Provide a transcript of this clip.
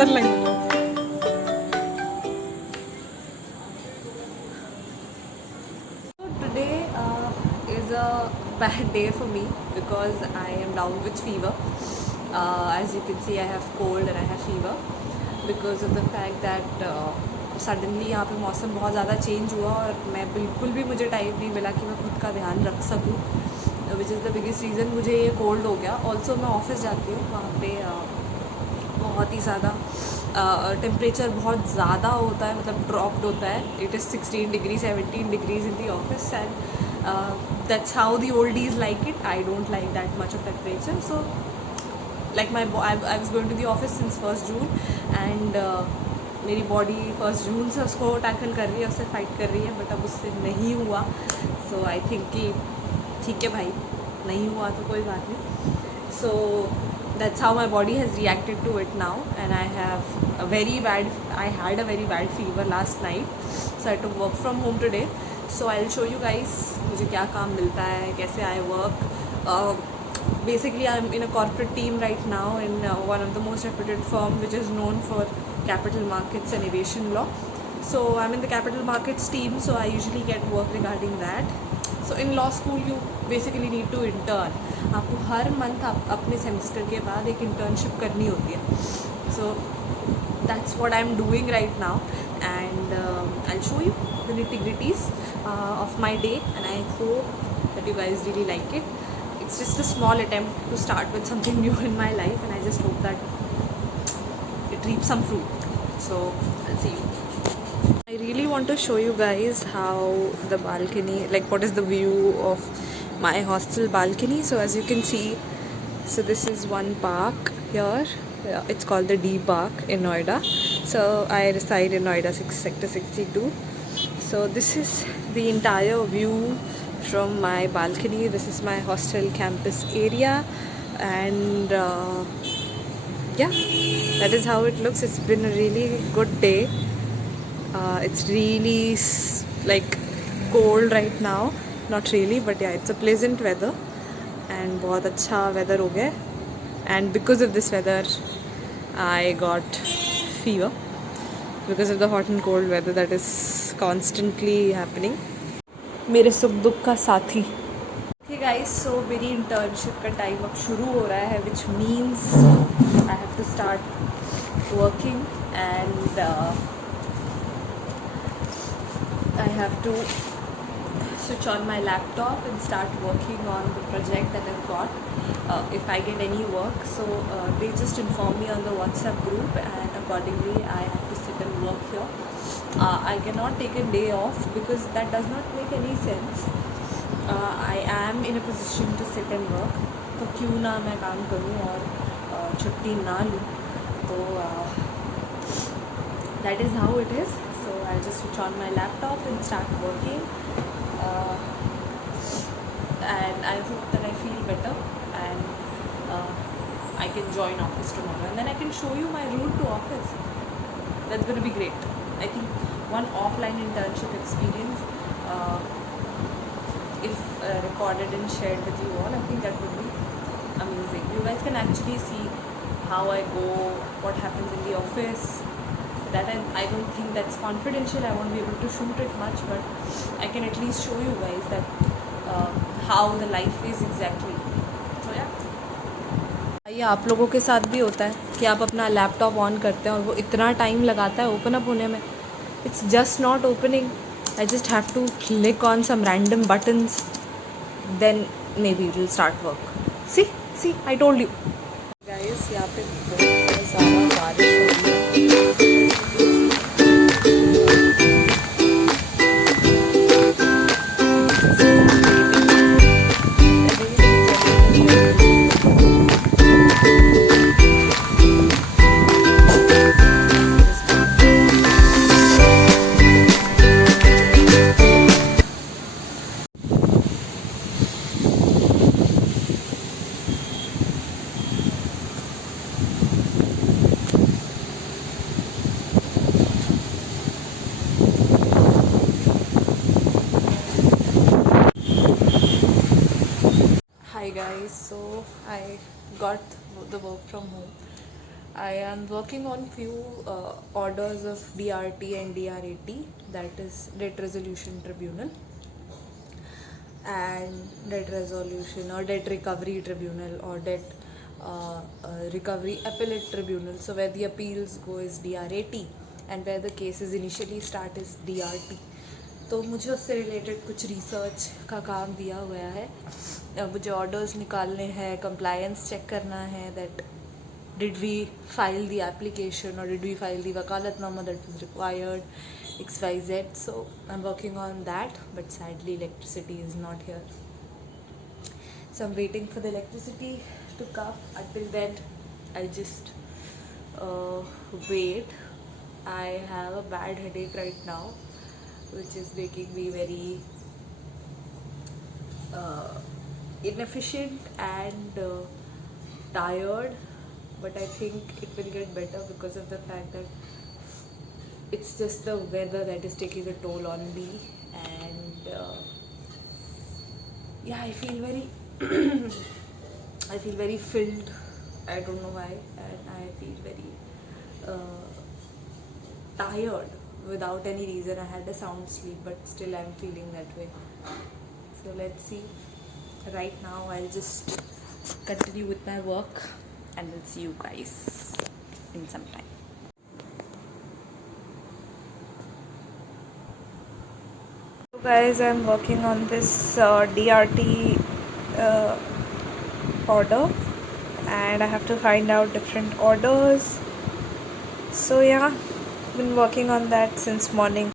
सुंदर लगेगा। Today is a bad day for me because I am down with fever. As you can see, I have cold and I have fever because of the fact that suddenly यहाँ पे मौसम बहुत ज़्यादा change हुआ और मैं बिल्कुल भी मुझे टाइम नहीं मिला कि मैं खुद का ध्यान रख सकूँ, which is the biggest reason मुझे ये कोल्ड हो गया। ऑल्सो मैं ऑफिस जाती हूँ, वहाँ पे बहुत ही ज़्यादा टेम्परेचर बहुत ज़्यादा होता है, मतलब ड्रॉप्ड होता है। It is 16 degree 17 degrees in the office and that's how the oldies like it. I don't like that much of temperature, so like I was going to the office since 1 June and मेरी body 1 June से उसको tackle कर रही है, उससे fight कर रही है, बट अब उससे नहीं हुआ। सो आई थिंक कि ठीक है भाई, नहीं हुआ तो कोई बात नहीं। सो that's how my body has reacted to it now, and I had a very bad fever last night, so I had to work from home today. So I'll show you guys मुझे क्या काम मिलता है, कैसे I work. Basically I'm in a corporate team right now in one of the most reputed firm which is known for capital markets and aviation law. So I'm in the capital markets team, so I usually get work regarding that. So in law school you basically need to intern. आपको हर month अपने semester के बाद एक internship करनी होती है। So that's what I am doing right now and I will show you the nitty gritties of my day and I hope that you guys really like it. It's just a small attempt to start with something new in my life and I just hope that it reaps some fruit. So I'll see you. I really want to show you guys how the balcony, like what is the view of my hostel balcony. So as you can see, so this is one park here. It's called the D Park in Noida. So I reside in Noida sector 62. So this is the entire view from my balcony. This is my hostel campus area and yeah, that is how it looks. It's been a really good day. It's really like cold right now, not really, but yeah, it's a pleasant weather and बहुत अच्छा weather हो गया। And because of this weather I got fever because of the hot and cold weather that is constantly happening. मेरे सुख दुख का साथी। Okay guys, so मेरी इंटर्नशिप का टाइम अब शुरू हो रहा है, which means I have to start working and I have to switch on my laptop and start working on the project that I've got. If I get any work, so they just inform me on the WhatsApp group and accordingly I have to sit and work here. I cannot take a day off because that does not make any sense. I am in a position to sit and work, तो क्यों ना मैं काम करूँ और छुट्टी ना लूँ। तो that is how it is. So I'll just switch on my laptop and start working and I hope that I feel better and I can join office tomorrow and then I can show you my route to office. That's going to be great. I think one offline internship experience, if recorded and shared with you all, I think that would be amazing. You guys can actually see how I go, what happens in the office. That I don't think that's confidential. I won't be able to shoot it much, but I can at least show you guys that how the life is exactly. So yeah. ये आप लोगों के साथ भी होता है कि आप अपना लैपटॉप ऑन करते हैं और वो इतना टाइम लगाता है ओपन अप होने में. It's just not opening. I just have to click on some random buttons, then maybe it will start work. See, I told you. Guys, यहाँ पे बहुत ज़्यादा बारिश हो रही है. Hi guys, so I got the work from home I am working on few orders of DRT and DRAT, that is Debt Resolution Tribunal, and Debt Resolution or Debt Recovery Tribunal, or Debt Recovery Appellate Tribunal. So where the appeals go is DRAT, and where the cases initially start is DRT. तो मुझे उससे related कुछ research का काम दिया हुआ है. मुझे ऑर्डर्स निकालने हैं, कंप्लायंस चेक करना है, that did we file the application or did we file the wakalatnama that was required, XYZ. So I'm working on that, but sadly electricity is not here, so I'm waiting for the electricity to come. Until then I'll just wait. I have a bad headache right now, which is making me very inefficient and tired, but I think it will get better because of the fact that it's just the weather that is taking a toll on me. And yeah, I feel very I feel very filled. I don't know why, and I feel very tired without any reason. I had a sound sleep, but still I'm feeling that way. So let's see. Right now I'll just continue with my work, and we'll see you guys in some time. So guys, I'm working on this DRT order, and I have to find out different orders. So yeah, been working on that since morning.